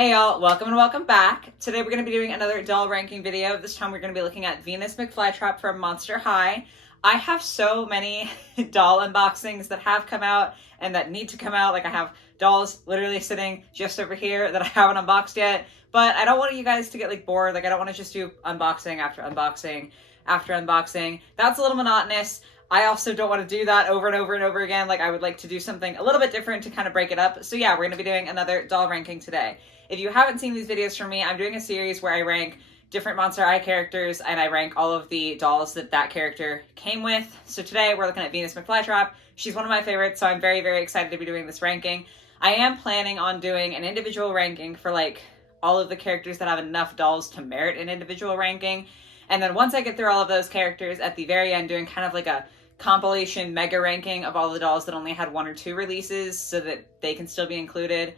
Hey y'all, welcome and welcome back. Today we're going to be doing another doll ranking video. This time we're going to be looking at Venus McFlytrap from Monster High. I have so many doll unboxings that have come out and that need to come out. Like I have dolls literally sitting just over here that I haven't unboxed yet. But I don't want you guys to get like bored. Like I don't want to just do unboxing after unboxing after unboxing. That's a little monotonous. I also don't want to do that over and over and over again. Like I would like to do something a little bit different to kind of break it up. So yeah, we're going to be doing another doll ranking today. If you haven't seen these videos from me, I'm doing a series where I rank different Monster High characters and I rank all of the dolls that that character came with. So today we're looking at Venus McFlytrap. She's one of my favorites, so I'm very, very excited to be doing this ranking. I am planning on doing an individual ranking for like all of the characters that have enough dolls to merit an individual ranking. And then once I get through all of those characters, at the very end doing kind of like a compilation mega ranking of all the dolls that only had 1 or 2 releases so that they can still be included.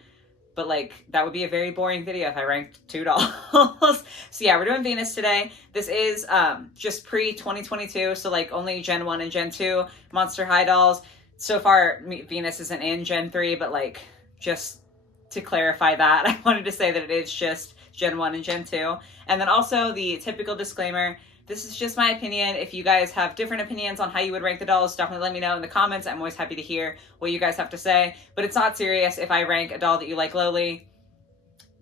But like that would be a very boring video if I ranked 2 dolls. So yeah, we're doing Venus today. This is just pre-2022, so like only Gen 1 and Gen 2 Monster High dolls. So far Venus isn't in Gen 3, but like just to clarify that, I wanted to say that it is just Gen 1 and Gen 2. And then also the typical disclaimer, this is just my opinion. If you guys have different opinions on how you would rank the dolls, definitely let me know in the comments. I'm always happy to hear what you guys have to say. But it's not serious if I rank a doll that you like lowly.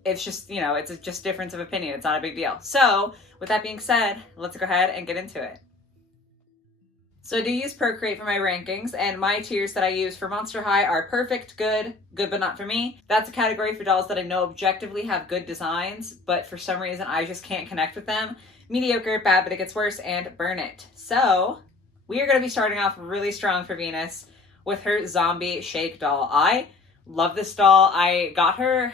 It's just, you know, it's just difference of opinion. It's not a big deal. So with that being said, let's go ahead and get into it. So I do use Procreate for my rankings, and my tiers that I use for Monster High are perfect, good but not for me. That's a category for dolls that I know objectively have good designs, but for some reason I just can't connect with them. Mediocre, bad but it gets worse, and burn it. So we are going to be starting off really strong for Venus with her zombie shake doll. I love this doll. I got her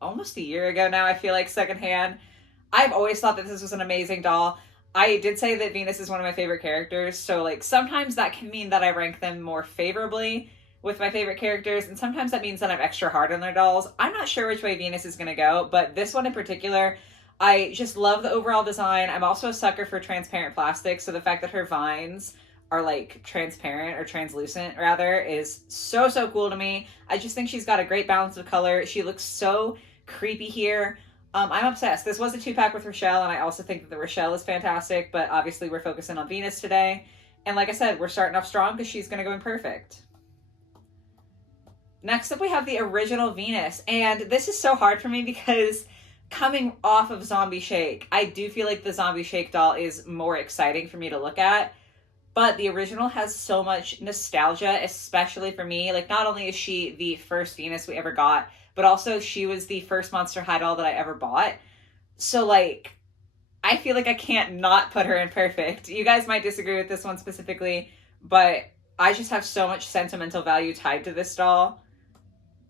almost a year ago now, I feel like, secondhand. I've always thought that this was an amazing doll. I did say that Venus is one of my favorite characters, so like sometimes that can mean that I rank them more favorably with my favorite characters, and sometimes that means that I'm extra hard on their dolls. I'm not sure which way Venus is going to go, but this one in particular, I just love the overall design. I'm also a sucker for transparent plastic, so the fact that her vines are like transparent or translucent rather is so cool to me. I just think she's got a great balance of color. She looks so creepy here. I'm obsessed. This was a 2-pack with Rochelle, and I also think that the Rochelle is fantastic, but obviously we're focusing on Venus today. And like I said, we're starting off strong because she's going to go in perfect. Next up, we have the original Venus, and this is so hard for me because coming off of Zombie Shake, I do feel like the Zombie Shake doll is more exciting for me to look at, but the original has so much nostalgia, especially for me. Like, not only is she the first Venus we ever got, but also she was the first Monster High doll that I ever bought. So like, I feel like I can't not put her in perfect. You guys might disagree with this one specifically, but I just have so much sentimental value tied to this doll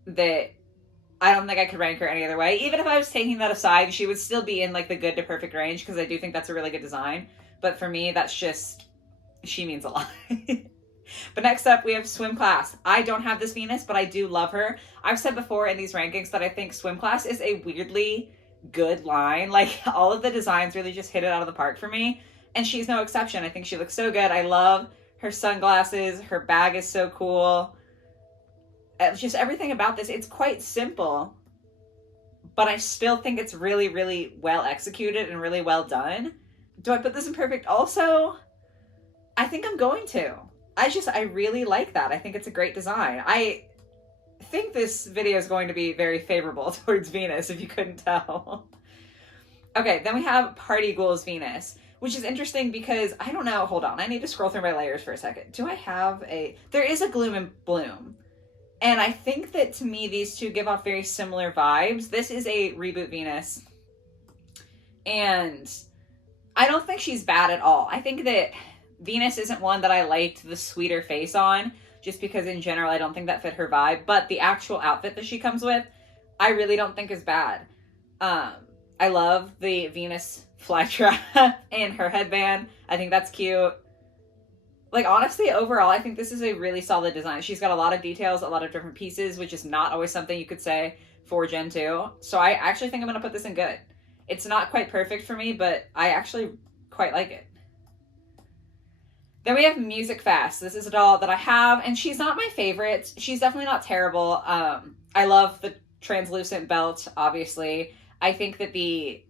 that I don't think I could rank her any other way. Even if I was taking that aside, she would still be in like the good to perfect range because I do think that's a really good design. But for me, that's just, she means a lot. But next up, we have Swim Class. I don't have this Venus, but I do love her. I've said before in these rankings that I think Swim Class is a weirdly good line. Like, all of the designs really just hit it out of the park for me. And she's no exception. I think she looks so good. I love her sunglasses. Her bag is so cool. Just everything about this. It's quite simple, but I still think it's really, really well executed and really well done. Do I put this in perfect also? I think I'm going to. I really like that. I think it's a great design. I think this video is going to be very favorable towards Venus, if you couldn't tell. Okay, then we have Party Ghouls Venus, which is interesting because, I don't know, hold on, I need to scroll through my layers for a second. Do I have there is a Gloom and Bloom. And I think that to me, these two give off very similar vibes. This is a reboot Venus. And I don't think she's bad at all. I think that Venus isn't one that I liked the sweeter face on, just because in general I don't think that fit her vibe. But the actual outfit that she comes with, I really don't think is bad. I love the Venus flytrap and her headband. I think that's cute. Like, honestly, overall, I think this is a really solid design. She's got a lot of details, a lot of different pieces, which is not always something you could say for Gen 2. So I actually think I'm going to put this in good. It's not quite perfect for me, but I actually quite like it. Then we have Music Fast. This is a doll that I have, and she's not my favorite. She's definitely not terrible. I love the translucent belt, obviously. I think that the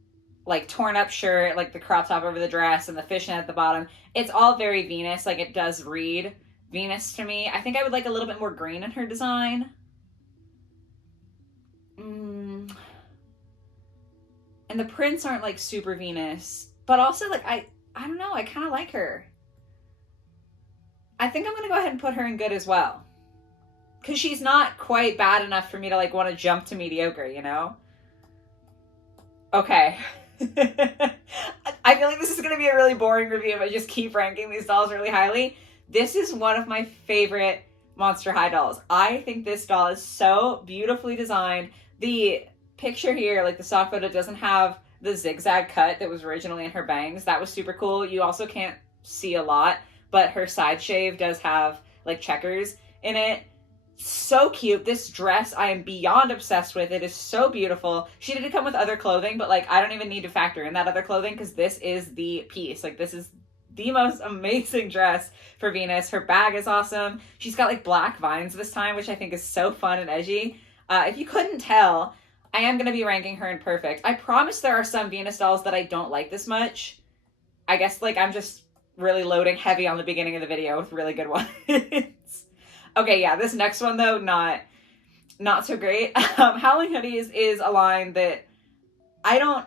like torn up shirt, like the crop top over the dress and the fishnet at the bottom, it's all very Venus. Like it does read Venus to me. I think I would like a little bit more green in her design. And the prints aren't like super Venus, but also like I don't know, I kind of like her. I think I'm gonna go ahead and put her in good as well, because she's not quite bad enough for me to like want to jump to mediocre, you know? Okay. I feel like this is going to be a really boring review if I just keep ranking these dolls really highly. This is one of my favorite Monster High dolls. I think this doll is so beautifully designed. The picture here, like the stock photo, doesn't have the zigzag cut that was originally in her bangs. That was super cool. You also can't see a lot, but her side shave does have like checkers in it. So cute. This dress I am beyond obsessed with. It is so beautiful. She did come with other clothing, but like I don't even need to factor in that other clothing because this is the piece. Like this is the most amazing dress for Venus. Her bag is awesome. She's got like black vines this time, which I think is so fun and edgy. If you couldn't tell, I am going to be ranking her in perfect. I promise there are some Venus dolls that I don't like this much. I guess like I'm just really loading heavy on the beginning of the video with really good ones. Okay, yeah, this next one, though, not so great. Howling Hoodies is a line that I don't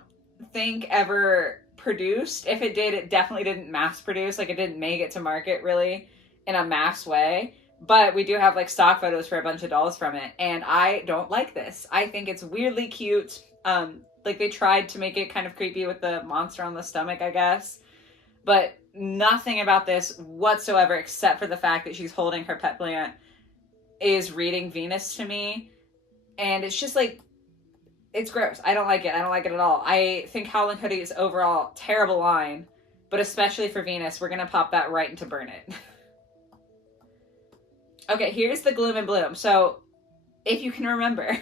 think ever produced. If it did, it definitely didn't mass produce. Like, it didn't make it to market, really, in a mass way. But we do have, like, stock photos for a bunch of dolls from it. And I don't like this. I think it's weirdly cute. Like, they tried to make it kind of creepy with the monster on the stomach, I guess. But nothing about this whatsoever, except for the fact that she's holding her pet plant, is reading Venus to me. And it's just like, it's gross. I don't like it. I don't like it at all. I think Howling Hoodie is overall terrible line, but especially for Venus, we're going to pop that right into Burn It. Okay, here's the Gloom and Bloom. So if you can remember,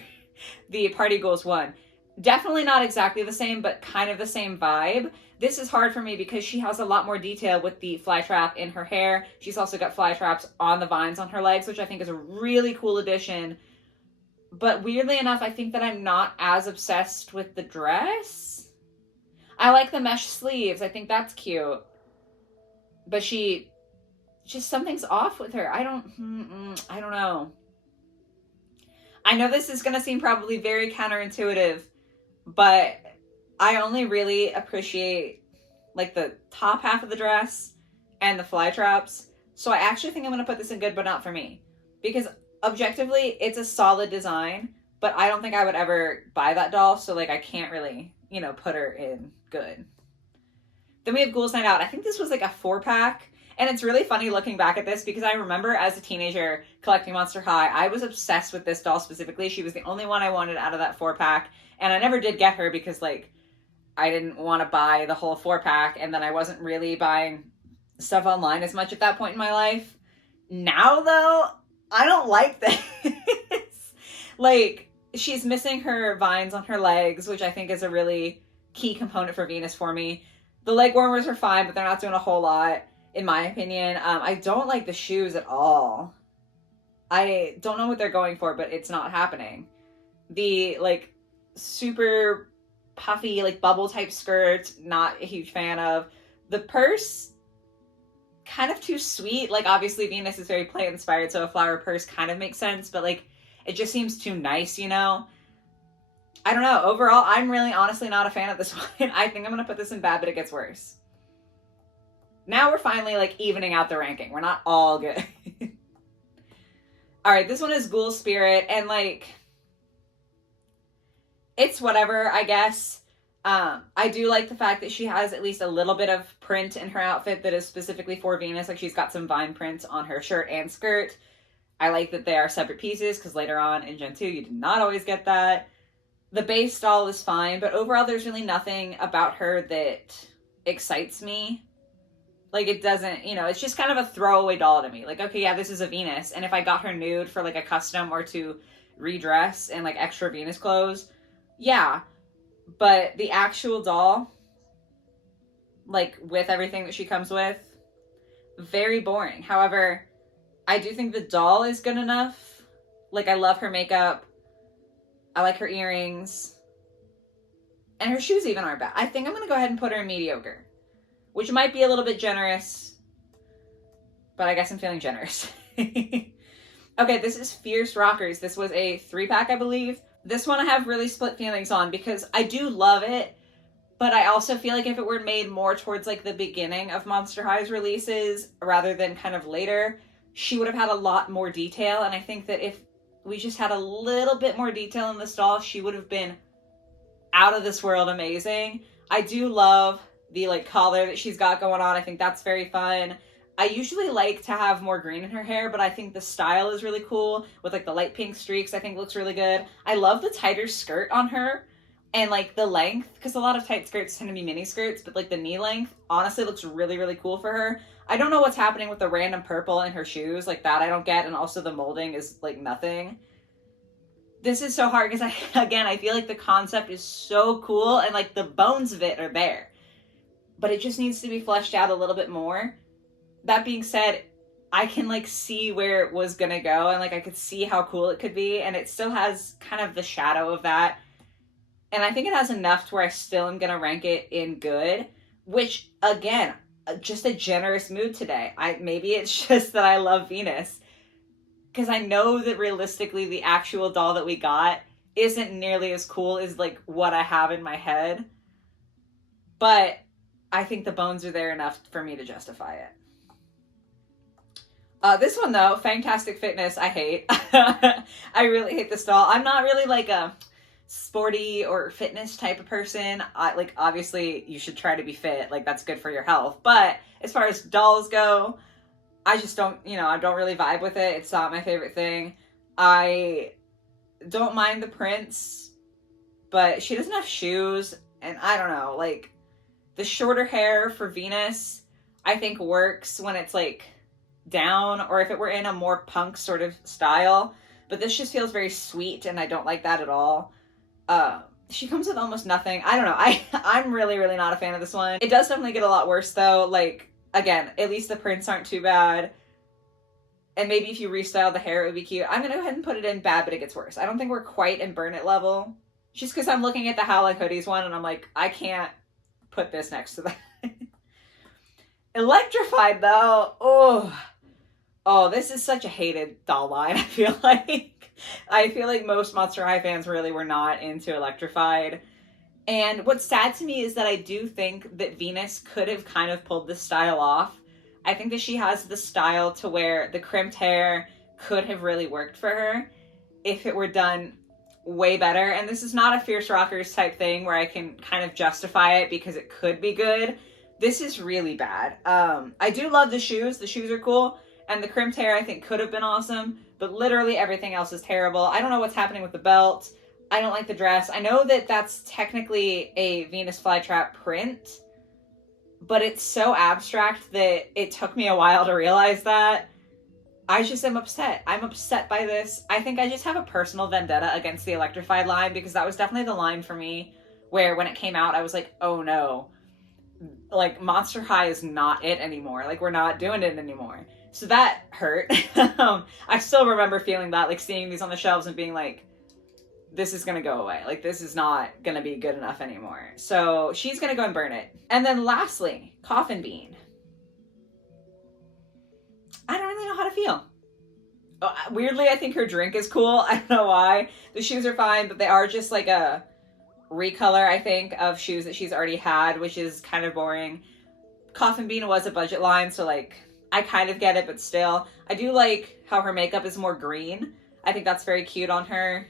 the Party Ghouls one, definitely not exactly the same, but kind of the same vibe. This is hard for me because she has a lot more detail with the fly trap in her hair. She's also got fly traps on the vines on her legs, which I think is a really cool addition. But weirdly enough, I think that I'm not as obsessed with the dress. I like the mesh sleeves. I think that's cute. But just something's off with her. I don't know. I know this is going to seem probably very counterintuitive, but I only really appreciate like the top half of the dress and the fly traps. So I actually think I'm going to put this in good, but not for me. Because objectively, it's a solid design, but I don't think I would ever buy that doll. So like I can't really, put her in good. Then we have Ghouls Night Out. I think this was like a 4-pack. And it's really funny looking back at this because I remember as a teenager collecting Monster High, I was obsessed with this doll specifically. She was the only one I wanted out of that 4-pack. And I never did get her because like I didn't want to buy the whole 4-pack, and then I wasn't really buying stuff online as much at that point in my life. Now, though, I don't like this. Like, she's missing her vines on her legs, which I think is a really key component for Venus for me. The leg warmers are fine, but they're not doing a whole lot, in my opinion. I don't like the shoes at all. I don't know what they're going for, but it's not happening. The, like, super puffy, like, bubble type skirt, not a huge fan of. The purse, kind of too sweet. Like, obviously Venus is very play inspired, so a flower purse kind of makes sense, but like it just seems too nice, I don't know. Overall, I'm really honestly not a fan of this one. I think I'm gonna put this in bad, but it gets worse. Now we're finally like evening out the ranking. We're not all good. All right, this one is Ghoul Spirit, and like it's whatever, I guess. I do like the fact that she has at least a little bit of print in her outfit that is specifically for Venus. Like, she's got some vine prints on her shirt and skirt. I like that they are separate pieces, because later on in Gen 2, you did not always get that. The base doll is fine, but overall, there's really nothing about her that excites me. Like, it doesn't, it's just kind of a throwaway doll to me. Like, okay, yeah, this is a Venus, and if I got her nude for, like, a custom or to redress and, like, extra Venus clothes, yeah. But the actual doll, like, with everything that she comes with, very boring. However, I do think the doll is good enough. Like, I love her makeup. I like her earrings. And her shoes even aren't bad. I think I'm going to go ahead and put her in mediocre, which might be a little bit generous, but I guess I'm feeling generous. Okay, this is Fierce Rockers. This was a 3-pack, I believe. This one I have really split feelings on because I do love it, but I also feel like if it were made more towards like the beginning of Monster High's releases rather than kind of later, she would have had a lot more detail. And I think that if we just had a little bit more detail in the doll, she would have been out of this world amazing. I do love the like collar that she's got going on. I think that's very fun. I usually like to have more green in her hair, but I think the style is really cool with like the light pink streaks. I think looks really good. I love the tighter skirt on her and like the length, because a lot of tight skirts tend to be mini skirts, but like the knee length honestly looks really, really cool for her. I don't know what's happening with the random purple in her shoes, like that I don't get, and also the molding is like nothing. This is so hard because I feel like the concept is so cool and like the bones of it are there, but it just needs to be fleshed out a little bit more. That being said, I can like see where it was gonna go and like I could see how cool it could be, and it still has kind of the shadow of that. And I think it has enough to where I still am gonna rank it in good, which again, just a generous mood today. Maybe it's just that I love Venus. Because I know that realistically the actual doll that we got isn't nearly as cool as like what I have in my head. But I think the bones are there enough for me to justify it. This one though, Fantastic Fitness, I hate. I really hate this doll. I'm not really like a sporty or fitness type of person. Like obviously you should try to be fit. Like that's good for your health. But as far as dolls go, I just don't, I don't really vibe with it. It's not my favorite thing. I don't mind the prints, but she doesn't have shoes. And I don't know, like the shorter hair for Venus, I think works when it's like down or if it were in a more punk sort of style. But this just feels very sweet and I don't like that at all. She comes with almost nothing. I don't know. I'm really, really not a fan of this one. It does definitely get a lot worse though. Like, again, at least the prints aren't too bad. And maybe if you restyle the hair, it would be cute. I'm going to go ahead and put it in bad, but it gets worse. I don't think we're quite in burn it level. Just because I'm looking at the Howling Hoodies one and I'm like, I can't put this next to that. Electrified though. Oh, this is such a hated doll line, I feel like. I feel like most Monster High fans really were not into Electrified. And what's sad to me is that I do think that Venus could have kind of pulled this style off. I think that she has the style to where the crimped hair could have really worked for her if it were done way better. And this is not a Fierce Rockers type thing where I can kind of justify it because it could be good. This is really bad. I do love the shoes. The shoes are cool. And the crimped hair I think could have been awesome. But literally everything else is terrible. I don't know what's happening with the belt. I don't like the dress. I know that that's technically a Venus Flytrap print, but it's so abstract that it took me a while to realize that. I just am upset. I'm upset by this. I think I just have a personal vendetta against the Electrified line because that was definitely the line for me where when it came out, I was like, oh no, like Monster High is not it anymore. Like we're not doing it anymore. So that hurt. I still remember feeling that, like seeing these on the shelves and being like, this is gonna go away. Like this is not gonna be good enough anymore. So she's gonna go and burn it. And then lastly, Coffin Bean. I don't really know how to feel. Weirdly, I think her drink is cool. I don't know why. The shoes are fine, but they are just like a recolor, I think, of shoes that she's already had, which is kind of boring. Coffin Bean was a budget line, so like, I kind of get it, but still. I do like how her makeup is more green. I think that's very cute on her.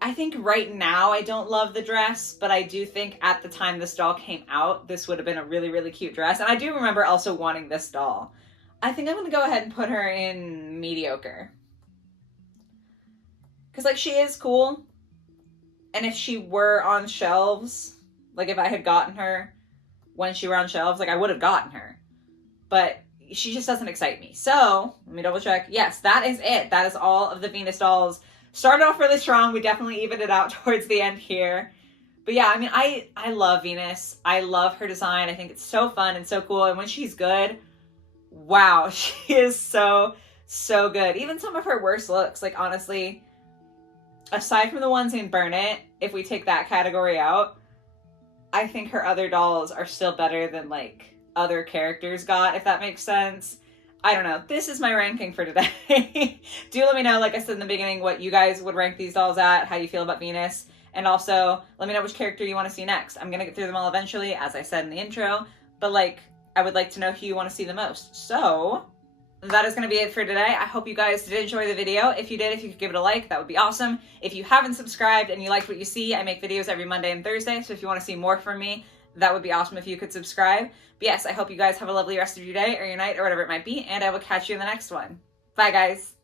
I think right now I don't love the dress, but I do think at the time this doll came out, this would have been a really, really cute dress. And I do remember also wanting this doll. I think I'm going to go ahead and put her in mediocre. Because, like, she is cool. And if she were on shelves, like, if I had gotten her when she were on shelves, like, I would have gotten her. But she just doesn't excite me. So, let me double check. Yes, that is it. That is all of the Venus dolls. Started off really strong. We definitely evened it out towards the end here. But yeah, I mean, I love Venus. I love her design. I think it's so fun and so cool. And when she's good, wow, she is so, so good. Even some of her worst looks, like honestly, aside from the ones in Burn It, if we take that category out, I think her other dolls are still better than, like, other characters got, if that makes sense. I don't know. This is my ranking for today. Do let me know, like I said in the beginning, what you guys would rank these dolls at, how you feel about Venus, and also let me know which character you want to see next. I'm going to get through them all eventually, as I said in the intro, but, like, I would like to know who you want to see the most. So that is going to be it for today. I hope you guys did enjoy the video. If you did, if you could give it a like, that would be awesome. If you haven't subscribed and you liked what you see, I make videos every Monday and Thursday, so if you want to see more from me, that would be awesome if you could subscribe. But yes, I hope you guys have a lovely rest of your day or your night or whatever it might be, and I will catch you in the next one. Bye, guys.